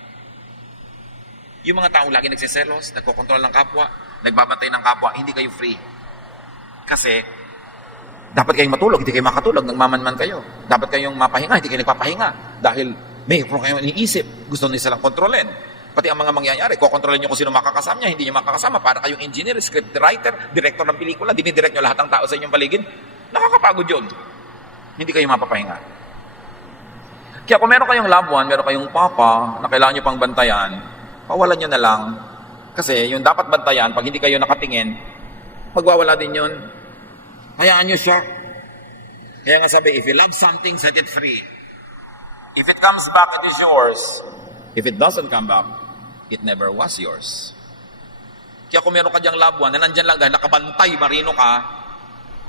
Yung mga taong lagi nagsiselos, nagko-control ng kapwa, nagbabantay ng kapwa, hindi kayo free. Kasi, dapat kayong matulog, hindi kayo makatulog, nagmamanman kayo. Dapat kayong mapahinga, hindi kayo nagpapahinga. Dahil may kayong iniisip, gusto nila silang kontrolin. Pati ang mga mangyayari, kukontrolin nyo kung sino makakasama niya, hindi nyo makakasama. Para kayong engineer, script writer, director ng pelikula, dinidirect nyo lahat ng tao sa inyong paligid. Nakakapagod yun. Hindi kayo mapapahinga. Kaya kung meron kayong loved one, meron kayong papa, na kailangan nyo pang bantayan, pawalan nyo na lang. Kasi yung dapat bantayan, pag hindi kayo nakatingin, magwawala din yun. Hayaan nyo siya. Kaya nga sabi, if you love something, set it free. If it comes back, it is yours. If it doesn't come back, it never was yours. Kaya kung meron ka diyang loved one na nandyan lang dahil nakabantay, marino ka,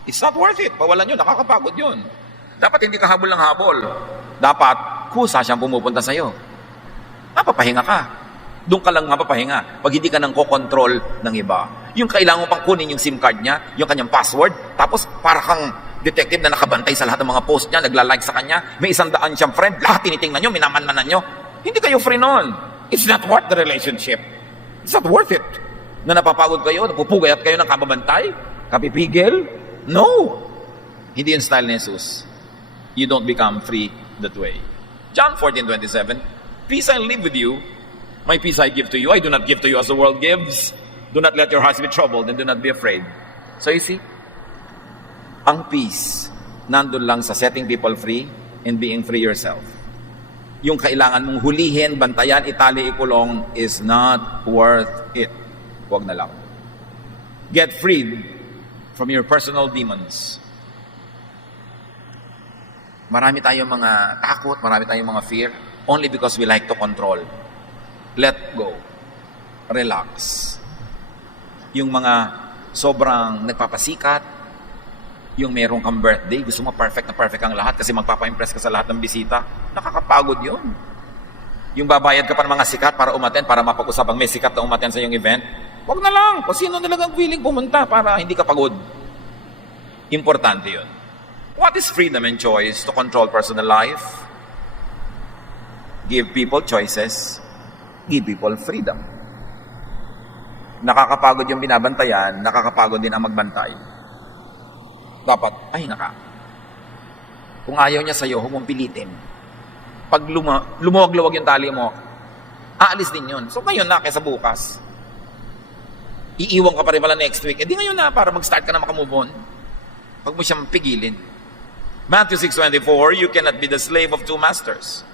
it's not worth it. Pawalan yun, nakakapagod yun. Dapat hindi ka habol ng habol. Dapat, kusa siyang pumupunta sa'yo. Napapahinga ka. Doon ka lang mapapahinga pag hindi ka nang kokontrol ng iba. Yung kailangan mo pang kunin yung SIM card niya, yung kanyang password, tapos para kang detective na nakabantay sa lahat ng mga post niya, nagla-like sa kanya, may 100 siyang friend, lahat tinitingnan nyo, minamanmanan nyo. Hindi kayo free nun. It's not worth the relationship. It's not worth it. Na napapagod kayo, napupugayat kayo ng kababantay, kapipigil. No. Hindi yung style ni Jesus. You don't become free that way. John 14:27, peace I leave with you, my peace I give to you. I do not give to you as the world gives. Do not let your hearts be troubled and do not be afraid. So you see, ang peace, nandun lang sa setting people free and being free yourself. Yung kailangan mong hulihin, bantayan, itali, ikulong is not worth it. Huwag na lang. Get freed from your personal demons. Marami tayong mga takot, marami tayong mga fear, only because we like to control. Let go. Relax. Yung mga sobrang nagpapasikat, yung meron kang birthday, gusto mo perfect na perfect ang lahat kasi magpapa-impress ka sa lahat ng bisita, nakakapagod yun. Yung babayad ka pa ng mga sikat para umaten, para mapag-usapang may sikat na umaten sa iyong event, wag na lang, kung sino na lang ang willing pumunta para hindi ka pagod. Importante yun. What is freedom and choice to control personal life? Give people choices, give people freedom. Nakakapagod yung binabantayan, nakakapagod din ang magbantay. Dapat, ay naka. Kung ayaw niya sa'yo, huwag mong pilitin. Pag lumuwag-luwag yung tali mo, aalis din yun. So ngayon na, kaysa bukas. Iiwan ka pa rin pala next week. Di ngayon na, para mag-start ka na makamove on. Huwag mo siyang pigilin. Matthew 6:24, you cannot be the slave of two masters.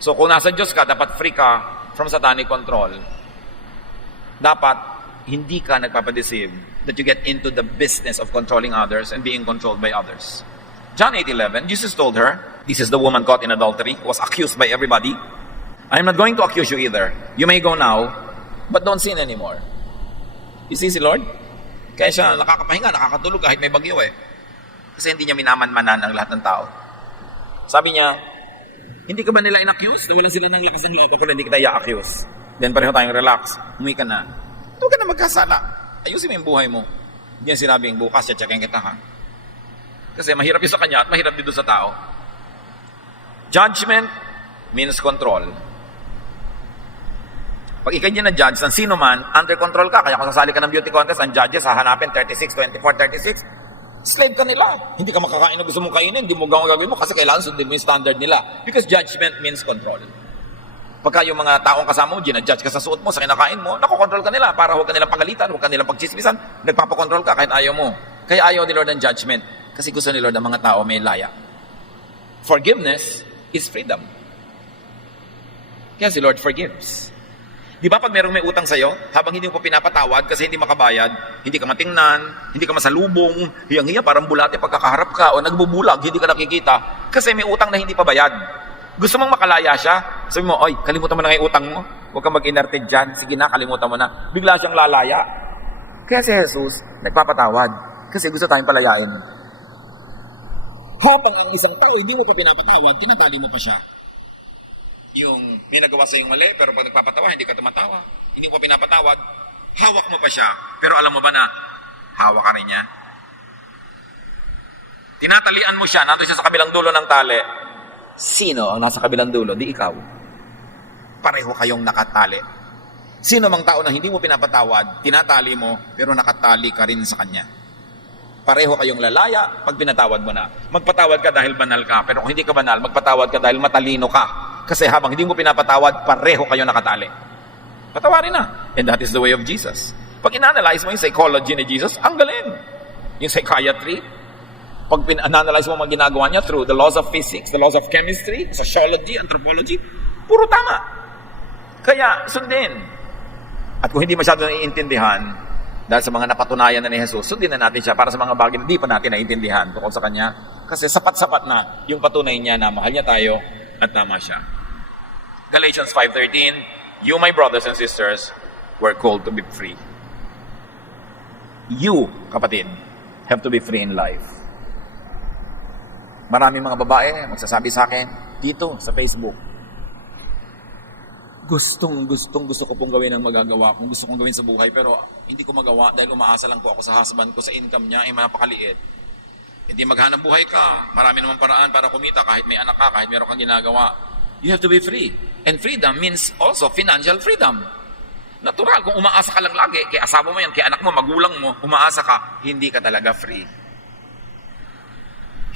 So kung nasa Diyos ka, dapat free ka from satanic control. Dapat hindi ka nagpapadeceive that you get into the business of controlling others and being controlled by others. John 8:11, Jesus told her, this is the woman caught in adultery, who was accused by everybody. I'm not going to accuse you either. You may go now, but don't sin anymore. You see si Lord? Kaya siya nakakapahinga, nakakatulog kahit may bagyo eh. Kasi hindi niya minamanmanan ang lahat ng tao. Sabi niya, hindi ka ba nila in-accuse? Nawalan sila ng lakas ng loob. Ako hindi kita i-accuse. Then pareho tayong relax. Umuwi ka na. Huwag ka na magkasala. Ayusin mo yung buhay mo. Hindi yan sinabing bukas, checkin kita ha. Kasi mahirap yun sa kanya at mahirap din doon sa tao. Judgment means control. Pag ikay na-judge ng sino man, under control ka. Kaya kung sasali ka ng beauty contest, ang judges, hahanapin 36, 24, 36, slave ka nila. Hindi ka makakain na gusto mong kainin, hindi mo gagawin mo kasi kailangan sundin mo yung standard nila. Because judgment means control. Pagka yung mga taong kasama mo, ginadjudge ka sa suot mo, sa kinakain mo, nakokontrol ka nila para huwag ka nilang pagalitan, huwag ka nilang pagchismisan, nagpapakontrol ka kahit ayaw mo. Kaya ayaw ni Lord ng judgment kasi gusto ni Lord ng mga tao may laya. Forgiveness is freedom. Kaya si Lord forgives. Di ba pag merong may utang sa'yo, habang hindi mo pa pinapatawad kasi hindi makabayad, hindi ka matingnan, hindi ka masalubong, hiyang-hiya, parang bulate pagkakaharap ka o nagbubulag, hindi ka nakikita kasi may utang na hindi pa bayad. Gusto mong makalaya siya, sabi mo, oy, kalimutan mo na nga yung utang mo, huwag kang mag-inarte dyan, sige na, kalimutan mo na. Bigla siyang lalaya. Kaya si Jesus, nagpapatawad kasi gusto tayong palayain. Habang ang isang tao, hindi mo pa pinapatawad, tinatali mo pa siya. Yung may nagawa sa yung mali, pero pag nagpapatawa, hindi ka tumatawa. Hindi mo pa pinapatawad, hawak mo pa siya. Pero alam mo ba na, hawak ka rin niya? Tinatalian mo siya, nandun siya sa kabilang dulo ng tali. Sino ang nasa kabilang dulo? Di ikaw. Pareho kayong nakatali. Sino mang tao na hindi mo pinapatawad, tinatali mo, pero nakatali ka rin sa kanya. Pareho kayong lalaya pag pinatawad mo na. Magpatawad ka dahil banal ka, pero kung hindi ka banal, magpatawad ka dahil matalino ka. Kasi habang hindi mo pinapatawad, pareho kayo nakatali. Patawarin na. And that is the way of Jesus. Pag in-analyze mo yung psychology ni Jesus, ang galing. Yung psychiatry, pag in-analyze mo mga ginagawa niya through the laws of physics, the laws of chemistry, sociology, anthropology, puro tama. Kaya sundin. At kung hindi masyado naiintindihan, dahil sa mga napatunayan na ni Jesus, sundin na natin siya para sa mga bagay na hindi pa natin naiintindihan tungkol sa Kanya. Kasi sapat-sapat na yung patunay niya na mahal niya tayo at tama siya. Galatians 5:13, you, my brothers and sisters, were called to be free. You, kapatid, have to be free in life. Maraming mga babae magsasabi sa akin, dito, sa Facebook, gusto ko pong gawin ang magagawa kung gusto kong gawin sa buhay, pero hindi ko magawa dahil umaasa lang po ako sa husband ko, sa income niya ay mapakaliit. Hindi maghanap buhay ka, marami naman paraan para kumita kahit may anak ka, kahit meron kang ginagawa. You have to be free. And freedom means also financial freedom. Natural, kung umaasa ka lang lagi, kay asawa mo yan, kay anak mo, magulang mo, umaasa ka, hindi ka talaga free.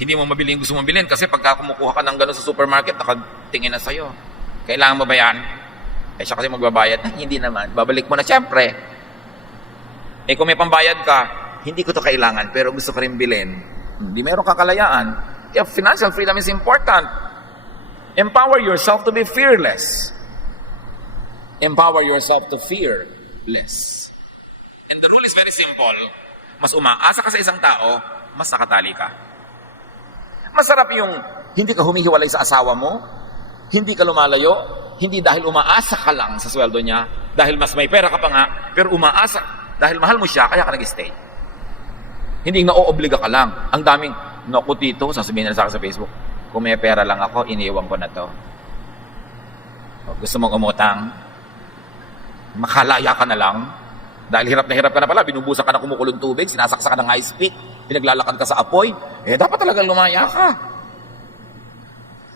Hindi mo mabili yung gusto mong bilhin kasi pagka kumukuha ka ng gano'n sa supermarket, nakatingin na sa'yo. Kailangan mo ba yan? Eh siya kasi magbabayad. Hindi naman. Babalik mo na siyempre. Eh kung may pambayad ka, hindi ko to kailangan pero gusto ko rin bilhin. Hindi meron kang kalayaan. Kaya financial freedom is important. Empower yourself to be fearless. Empower yourself to fear less. And the rule is very simple. Mas umaasa ka sa isang tao, mas nakatali ka. Masarap yung hindi ka humihiwalay sa asawa mo, hindi ka lumalayo, hindi dahil umaasa ka lang sa sweldo niya, dahil mas may pera ka pa nga, pero umaasa, dahil mahal mo siya, kaya ka nag-stay. Hindi na-oobliga ka lang. Ang daming, naku tito, sasabihin nila sa akin sa Facebook, kung may pera lang ako, iniiwan ko na to. O, gusto mong umutang, makalaya ka na lang, dahil hirap ka na pala, binubusan ka na kumukulong tubig, sinasaksa ka ng high speed, pinaglalakad ka sa apoy, dapat talagang lumaya ka.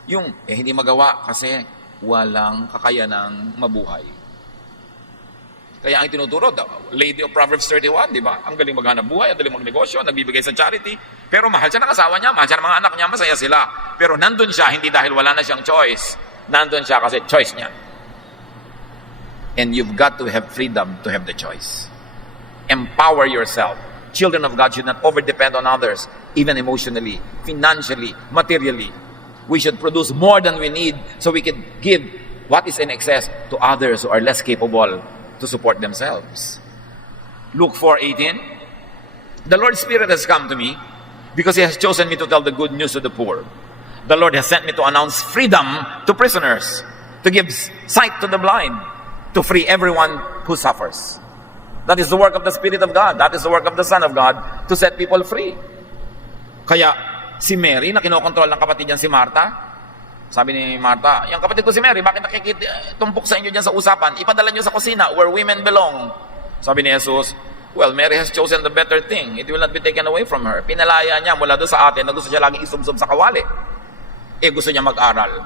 Yung, hindi magawa kasi walang kakayanang mabuhay. Kaya ang tinuturo, Lady of Proverbs 31, di ba? Ang galing maghanap buhay, ang galing magnegosyo, nagbibigay sa charity, pero mahal siya ng asawa niya, mahal siya ng mga anak niya, masaya sila. Pero nandun siya, hindi dahil wala na siyang choice. Nandun siya kasi choice niya. And you've got to have freedom to have the choice. Empower yourself. Children of God should not overdepend on others, even emotionally, financially, materially. We should produce more than we need so we can give what is in excess to others who are less capable to support themselves. Luke 4:18, the Lord's Spirit has come to me because He has chosen me to tell the good news to the poor. The Lord has sent me to announce freedom to prisoners, to give sight to the blind, to free everyone who suffers. That is the work of the Spirit of God. That is the work of the Son of God to set people free. Kaya si Mary na kinokontrol ng kapatid niyan si Martha, sabi ni Martha, yung kapatid ko si Mary, bakit nakikitumpok sa inyo dyan sa usapan? Ipadala nyo sa kusina where women belong. Sabi ni Jesus, well, Mary has chosen the better thing. It will not be taken away from her. Pinalaya niya mula doon sa atin na gusto siya laging isumsum sa kawali. Gusto niya mag-aral.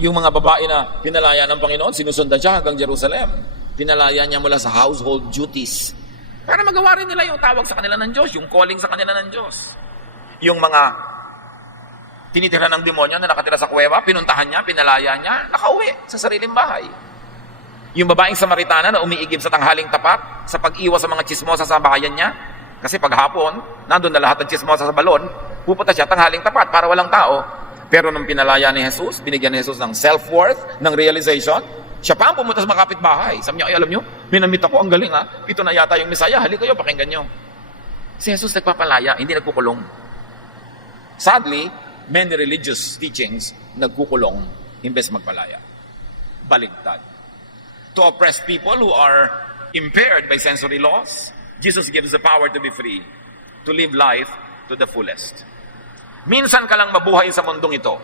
Yung mga babae na pinalaya ng Panginoon, sinusundan siya hanggang Jerusalem. Pinalaya niya mula sa household duties. Para magawa rin nila yung tawag sa kanila ng Diyos, yung calling sa kanila ng Diyos. Yung mga tinitira ng demonyo na nakatira sa kuweba, pinuntahan niya, pinalaya niya, nakauwi sa sariling bahay. Yung babaeng Samaritana na umiigib sa tanghaling tapat, sa pag-iwas sa mga chismosa sa bahayan niya, kasi paghapon, nandun na lahat ng chismosa sa balon, pupunta siya tanghaling tapat para walang tao. Pero nung pinalaya ni Jesus, binigyan ni Jesus ng self-worth, ng realization, siya pa ang pumunta sa mga kapitbahay. Sabi niya, ay alam niyo, minamit ako, ang galing ha. Ito na yata yung Misaya, hali kayo, pakinggan niyo. Si Jesus nagpapalaya, hindi nagkukulong. Sadly, many religious teachings nagkukulong imbes magpalaya. Baligtad. To oppress people who are impaired by sensory laws, Jesus gives the power to be free, to live life to the fullest. Minsan ka lang mabuhay sa mundong ito.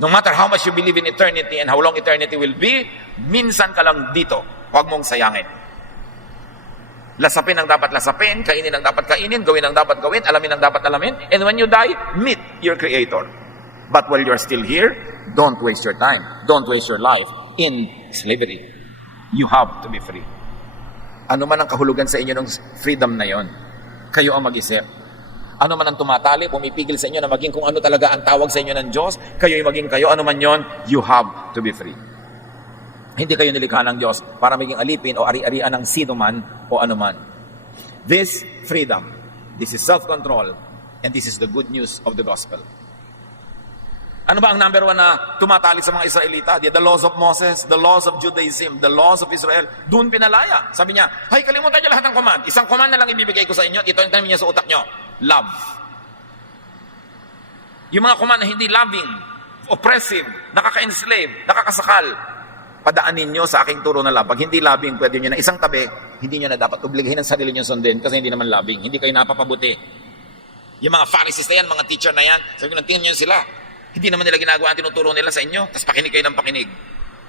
No matter how much you believe in eternity and how long eternity will be, minsan ka lang dito. Huwag mong sayangin. Lasapin ang dapat lasapin, kainin ang dapat kainin, gawin ang dapat gawin, alamin ang dapat alamin, and when you die, meet your Creator. But while you're still here, don't waste your time. Don't waste your life in slavery. You have to be free. Ano man ang kahulugan sa inyo ng freedom na yon, kayo ang mag-isip. Ano man ang tumatali, pumipigil sa inyo na maging kung ano talaga ang tawag sa inyo ng Diyos, kayo'y maging kayo, ano man yon, you have to be free. Hindi kayo nilikha ng Diyos para maging alipin o ari-arian ng sino man o ano man. This freedom, this is self-control, and this is the good news of the gospel. Ano ba ang number one na tumatali sa mga Israelita? The laws of Moses, the laws of Judaism, the laws of Israel. Doon pinalaya. Sabi niya, hay, kalimutan niyo lahat ng command. Isang command na lang ibibigay ko sa inyo. Ito yung tanong niya sa utak niyo. Love. Yung mga command na hindi loving, oppressive, nakaka-enslave, nakakasakal, padaanin nyo sa aking turo na love. Pag hindi loving, pwede nyo na isang tabi, hindi nyo na dapat obligahin ang sarili nyo sundin kasi hindi naman loving. Hindi kayo napapabuti. Yung mga Pharisees na yan, mga teacher na yan, sabi ko, tingnan nyo sila. Hindi naman nila ginagawa ang tinuturo nila sa inyo, tapos pakinig kayo ng pakinig.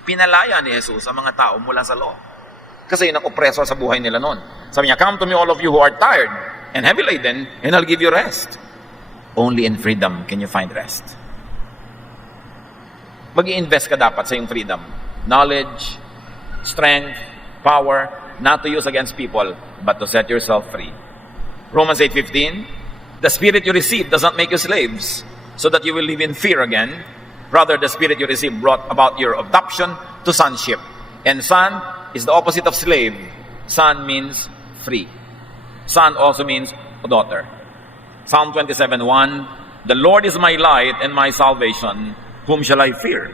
Pinalaya ni Jesus ang mga tao mula sa law. Kasi yun ang oppressor sa buhay nila noon. Sabi niya, come to me all of you who are tired and heavy laden, and I'll give you rest. Only in freedom can you find rest. Mag-i-invest ka dapat sa iyong freedom. Knowledge, strength, power, not to use against people, but to set yourself free. Romans 8:15, the spirit you receive does not make you slaves, so that you will live in fear again. Rather, the spirit you receive brought about your adoption to sonship. And son is the opposite of slave. Son means free. Son also means daughter. Psalm 27:1, the Lord is my light and my salvation. Whom shall I fear?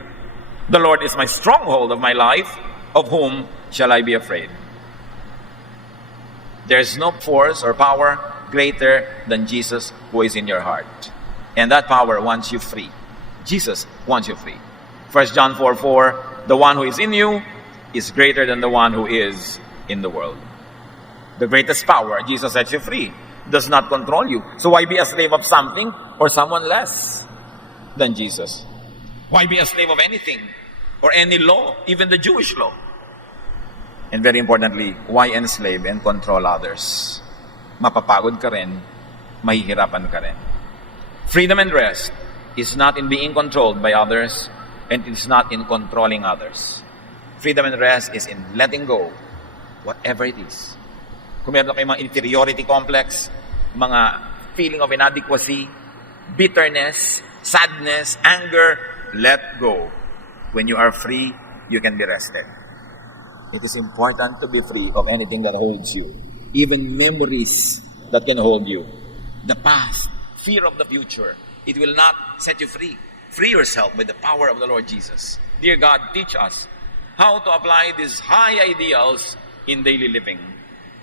The Lord is my stronghold of my life. Of whom shall I be afraid? There is no force or power greater than Jesus who is in your heart. And that power wants you free. Jesus wants you free. 1 John 4:4, the one who is in you is greater than the one who is in the world. The greatest power, Jesus sets you free, does not control you. So why be a slave of something or someone less than Jesus? Why be a slave of anything or any law, even the Jewish law? And very importantly, why enslave and control others? Mapapagod ka rin, mahihirapan ka rin. Freedom and rest is not in being controlled by others, and it is not in controlling others. Freedom and rest is in letting go, whatever it is. Kung meron kayong mga inferiority complex, mga feeling of inadequacy, bitterness, sadness, anger, let go. When you are free, you can be rested. It is important to be free of anything that holds you. Even memories that can hold you. The past, fear of the future, it will not set you free. Free yourself by the power of the Lord Jesus. Dear God, teach us how to apply these high ideals in daily living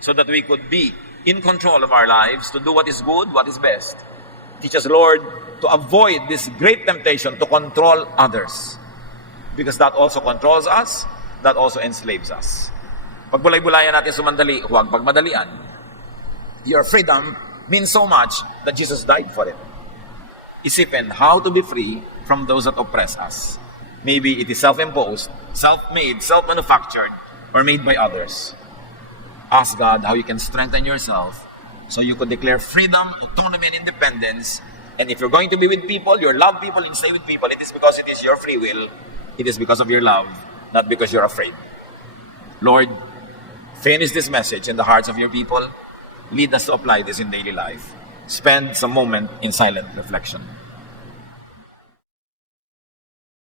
so that we could be in control of our lives to do what is good, what is best. Teach us, Lord, to avoid this great temptation to control others. Because that also controls us, that also enslaves us. Pagbulay-bulayan natin sumandali, huwag pagmadalian. Your freedom means so much that Jesus died for it. Isipin how to be free from those that oppress us. Maybe it is self-imposed, self-made, self-manufactured, or made by others. Ask God how you can strengthen yourself so you could declare freedom, autonomy, and independence And if you're going to be with people, you love people, you stay with people, it is because it is your free will. It is because of your love, not because you're afraid. Lord, finish this message in the hearts of your people. Lead us to apply this in daily life. Spend some moment in silent reflection.